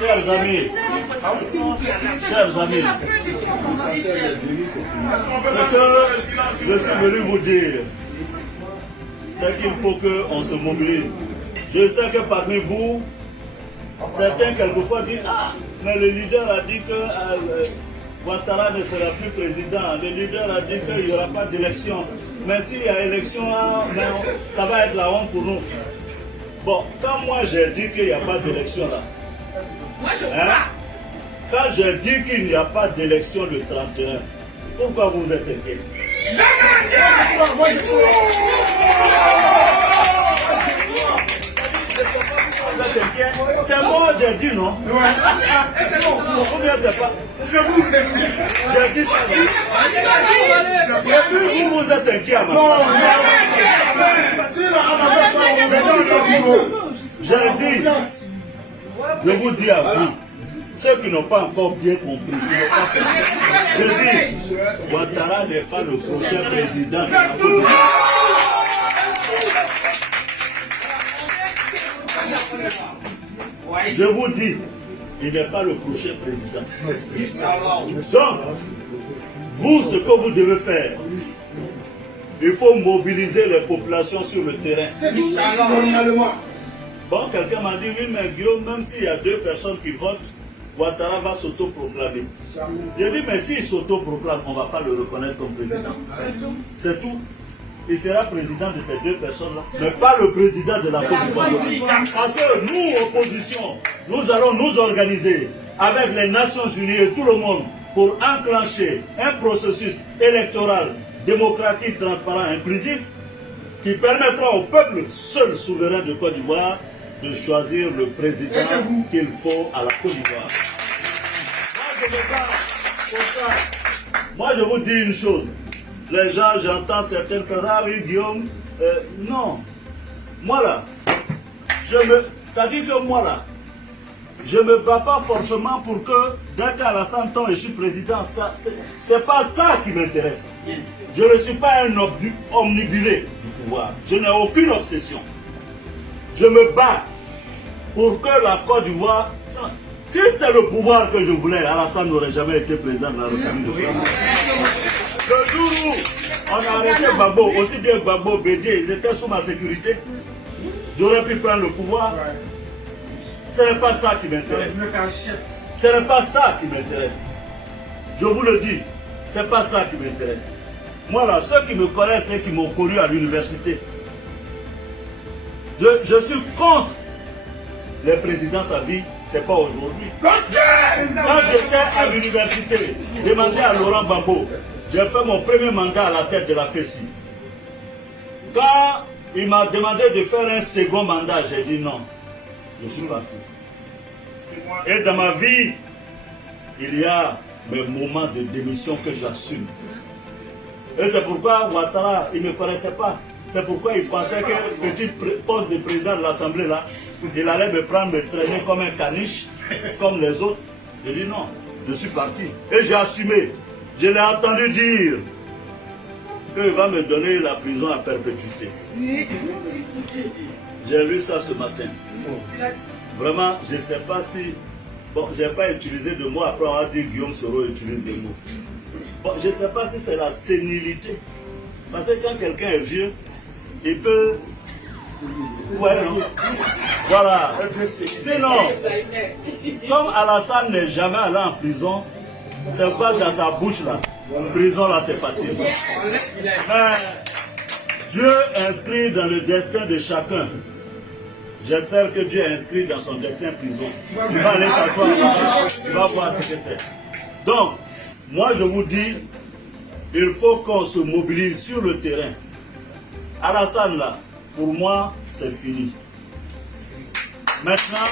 chers amis, ce que je suis venu vous dire, c'est qu'il faut qu'on se mobilise. Je sais que parmi vous, certains quelquefois disent « Ah, mais le leader a dit que Ouattara ne sera plus président. Le leader a dit qu'il n'y aura pas d'élection. Mais s'il y a élection, ça va être la honte pour nous. » Bon, quand moi j'ai dit qu'il n'y a pas d'élection là, moi je crois. Quand j'ai dit qu'il n'y a pas d'élection le 31, pourquoi vous êtes inquiets? C'est moi, j'ai dit non. Ou bien c'est pas. J'ai dit ça. Vous êtes inquiets à ma J'ai dit, je vous dis à vous, ceux qui n'ont pas encore bien compris, je dis, Ouattara n'est pas le prochain président de la République. Je vous dis, il n'est pas le prochain président. Donc, vous, ce que vous devez faire, il faut mobiliser les populations sur le terrain. Bon, quelqu'un m'a dit, oui, mais Guillaume, même s'il y a 2 personnes qui votent, Ouattara va s'autoproclamer. J'ai dit, mais s'il s'autoproclame, on ne va pas le reconnaître comme président. C'est tout. Il sera président de ces 2 personnes-là, mais pas le président de la Côte d'Ivoire. Parce que nous, opposition, nous allons nous organiser avec les Nations Unies et tout le monde pour enclencher un processus électoral démocratique, transparent, inclusif, qui permettra au peuple seul souverain de Côte d'Ivoire de choisir le président qu'il faut à la Côte d'Ivoire. Moi, je vous dis une chose. Les gens, j'entends certaines phrases, ah oui, Guillaume, non. Moi là, ça dit que moi là, je ne me bats pas forcément pour que, dès qu'Alassane tombe et je suis président, c'est pas ça qui m'intéresse. Je ne suis pas un omnibulé du pouvoir. Je n'ai aucune obsession. Je me bats pour que la Côte d'Ivoire... Si c'est le pouvoir que je voulais, Alassane n'aurait jamais été président de la République de Sama. Le jour où on a arrêté Gbagbo, aussi bien Gbagbo, Bédié, ils étaient sous ma sécurité. J'aurais pu prendre le pouvoir. Ce n'est pas ça qui m'intéresse. Ce n'est pas ça qui m'intéresse. Je vous le dis, ce n'est pas ça qui m'intéresse. Moi là, ceux qui me connaissent et qui m'ont connu à l'université, je suis contre les présidences à vie, ce n'est pas aujourd'hui. Quand j'étais à l'université, demandez à Laurent Gbagbo, j'ai fait mon premier mandat à la tête de la FESI. Quand il m'a demandé de faire un second mandat, j'ai dit non. Je suis parti. Et dans ma vie, il y a mes moments de démission que j'assume. Et c'est pourquoi Ouattara, il ne me connaissait pas. C'est pourquoi il pensait que le petit poste de président de l'Assemblée, là, il allait me prendre, me traîner comme un caniche, comme les autres. J'ai dit non, je suis parti. Et j'ai assumé. Je l'ai entendu dire qu'il va me donner la prison à perpétuité. J'ai lu ça ce matin. Vraiment, je ne sais pas si... Bon, je n'ai pas utilisé de mots après avoir dit Guillaume Soro utilise des mots. Bon, je ne sais pas si c'est la sénilité. Parce que quand quelqu'un est vieux, il peut... Ouais, non. Voilà. Sinon, comme Alassane n'est jamais allé en prison, c'est pas dans sa bouche là. Prison là, c'est facile. Mais Dieu inscrit dans le destin de chacun. J'espère que Dieu inscrit dans son destin prison. Il va aller s'asseoir là-bas, il va voir ce que c'est. Donc, moi je vous dis, il faut qu'on se mobilise sur le terrain. Alassane là, pour moi, c'est fini. Maintenant,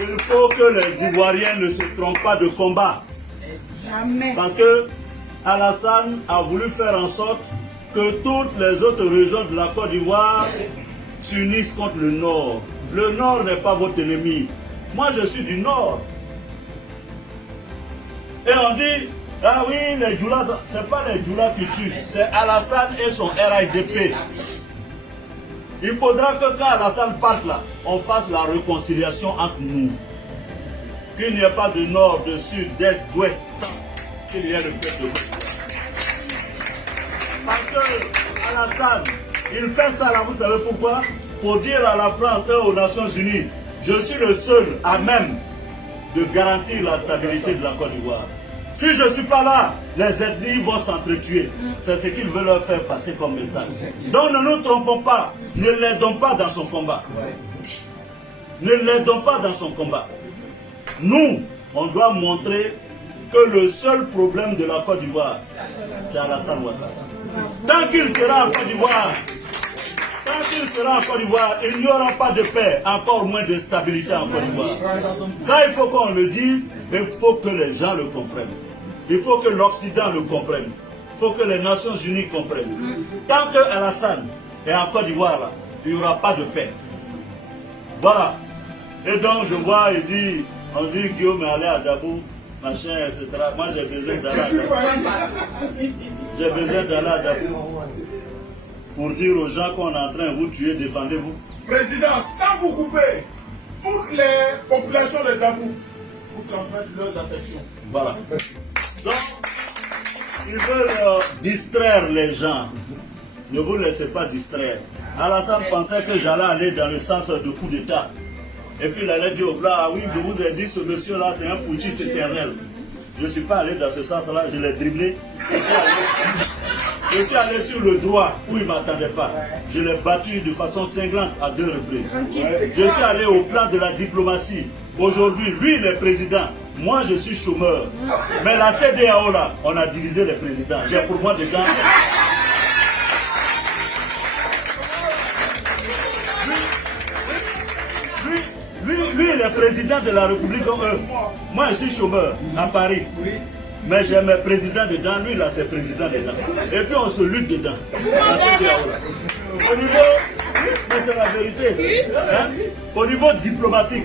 il faut que les Ivoiriens ne se trompent pas de combat. Parce que Alassane a voulu faire en sorte que toutes les autres régions de la Côte d'Ivoire s'unissent contre le Nord. Le Nord n'est pas votre ennemi. Moi, je suis du Nord. Et on dit, ah oui, les Djoula, ce n'est pas les Djoula qui tuent, c'est Alassane et son RIDP. Il faudra que quand Alassane parte là, on fasse la réconciliation entre nous. qu'il n'y ait pas de nord, de sud, d'est, d'ouest, sans qu'il y ait le peuple de Côte d'Ivoire. Parce que Alassane, il fait ça là, vous savez pourquoi? Pour dire à la France et aux Nations Unies, je suis le seul à même de garantir la stabilité de la Côte d'Ivoire. Si je ne suis pas là, les ethnies vont s'entretuer. C'est ce qu'ils veulent leur faire passer comme message. Donc ne nous trompons pas, ne l'aidons pas dans son combat. Ne l'aidons pas dans son combat. Nous, on doit montrer que le seul problème de la Côte d'Ivoire, c'est Alassane Ouattara. Tant qu'il sera en Côte d'Ivoire, il n'y aura pas de paix, encore moins de stabilité en Côte d'Ivoire. Ça, il faut qu'on le dise, mais il faut que les gens le comprennent. Il faut que l'Occident le comprenne. Il faut que les Nations Unies comprennent. Tant que Alassane est en Côte d'Ivoire, il n'y aura pas de paix. Voilà. Et donc, je vois, on dit Guillaume est allé à Dabou, machin, etc. Moi, j'ai besoin d'aller à Dabou. J'ai besoin d'aller à Dabou. Pour dire aux gens qu'on est en train de vous tuer, défendez-vous. Président, sans vous couper, toutes les populations de Dabou vous transmettent leurs affections. Voilà. Donc, ils veulent distraire les gens. Ne vous laissez pas distraire. Alassane pensait que j'allais aller dans le sens de coup d'État. Et puis il allait dire au blanc, ah oui, je vous ai dit, ce monsieur-là, c'est un putschiste éternel. Je ne suis pas allé dans ce sens-là, je l'ai dribblé. Je suis allé sur le droit où il ne m'attendait pas. Je l'ai battu de façon cinglante à 2 reprises. Je suis allé au plan de la diplomatie. Aujourd'hui, lui, il est président. Moi, je suis chômeur. Mais la CEDEAO, là, on a divisé les présidents. J'ai pour moi dedans. Lui, il est président de la République comme eux. Moi, je suis chômeur à Paris. Mais j'ai mes présidents dedans, lui, là, c'est président dedans. Et puis, on se lutte dedans. Au niveau, mais c'est la vérité. Hein? Au niveau diplomatique,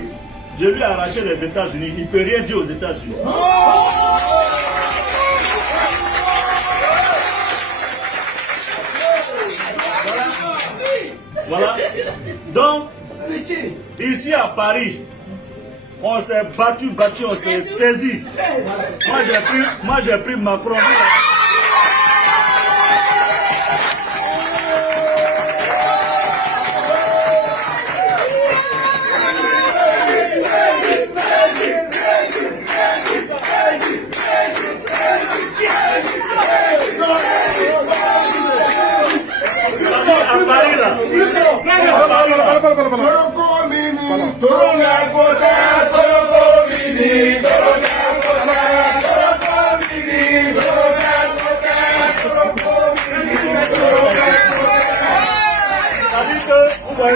je lui ai arraché les États-Unis. Il ne peut rien dire aux États-Unis. Voilà. Donc, ici à Paris, on s'est battu, on s'est saisi. Moi j'ai pris Macron. À Paris là.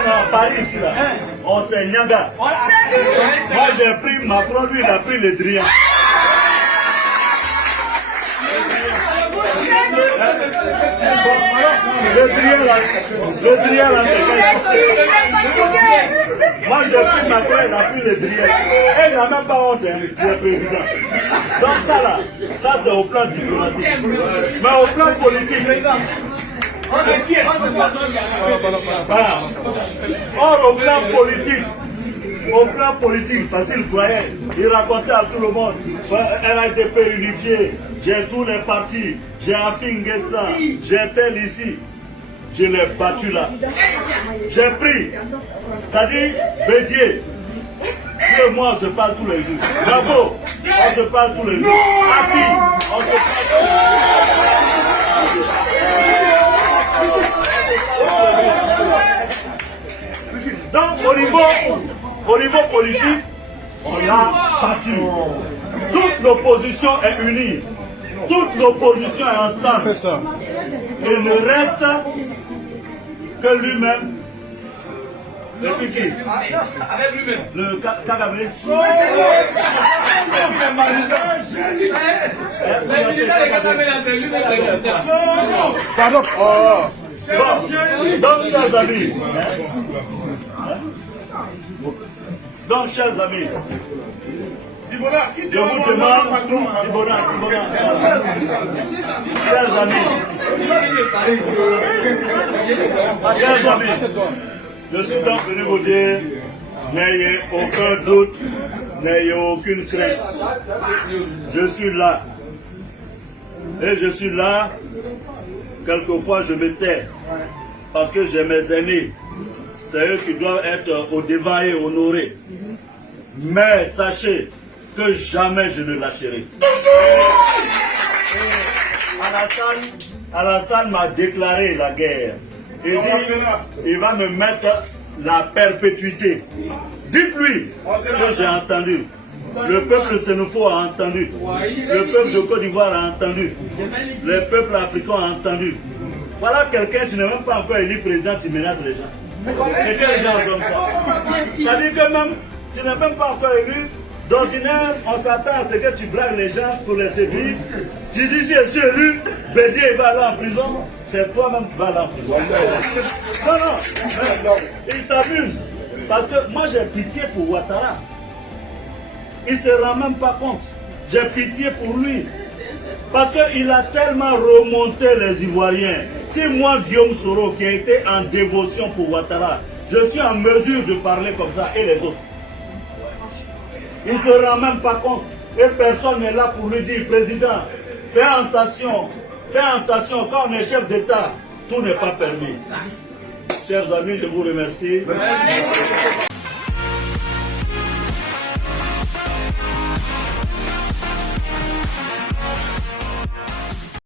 À Paris ici là, on s'est nyanga. Moi j'ai pris Macron, lui il a pris le Drian. Le Drian là, moi j'ai pris Macron, il a pris le Drian. Et il n'a même pas honte, hein, le président. Donc ça là, ça c'est au plan diplomatique. Mais au plan politique, or au plan politique, parce qu'il voyait, il racontait à tout le monde, elle a été unifiée, j'ai tous les partis, j'ai Afingessa, j'ai tel ici, je l'ai battu là. J'ai pris, c'est-à-dire Bédier, et moi on se parle tous les jours. Bravo, on se parle tous les jours. Afi, on se parle tous les jours. Donc au niveau politique, on a parti. Toute l'opposition est unie. Toute l'opposition est ensemble. Il ne reste que lui-même. Le Kiki. Avec lui-même. Le Kagame. Pardon. Donc, chers amis. Donc, chers amis. Je vous demande, chers amis, je suis donc venu vous dire, n'ayez aucun doute, N'ayez aucune crainte. Je suis là. Et je suis là. Quelquefois, je me tais. Parce que j'ai mes aînés. C'est eux qui doivent être au devant et honorés. Mais sachez que jamais je ne lâcherai. Alassane m'a déclaré la guerre. Il dit, il va me mettre la perpétuité. Dites-lui que j'ai entendu. Le peuple sénégalais a entendu. Le peuple de Côte d'Ivoire a entendu. Le peuple africain a entendu. Voilà quelqu'un qui n'est même pas encore élu président qui menace les gens. C'est quel genre comme ça? C'est-à-dire que même, tu n'es même pas encore élu. D'ordinaire, on s'attend à ce que tu blagues les gens pour les séduire. Tu dis, si je suis élu, Bédier va aller en prison. C'est toi-même qui vas aller en prison. Non, il s'amuse. Parce que moi, j'ai pitié pour Ouattara. Il ne se rend même pas compte. J'ai pitié pour lui. Parce qu'il a tellement remonté les Ivoiriens. Si moi, Guillaume Soro, qui a été en dévotion pour Ouattara, je suis en mesure de parler comme ça, et les autres. Il ne se rend même pas compte. Et personne n'est là pour lui dire, président, fais attention, quand on est chef d'État, tout n'est pas permis. Chers amis, je vous remercie.